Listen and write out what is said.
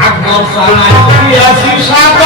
আকবর সালায় দিয়াছি সাত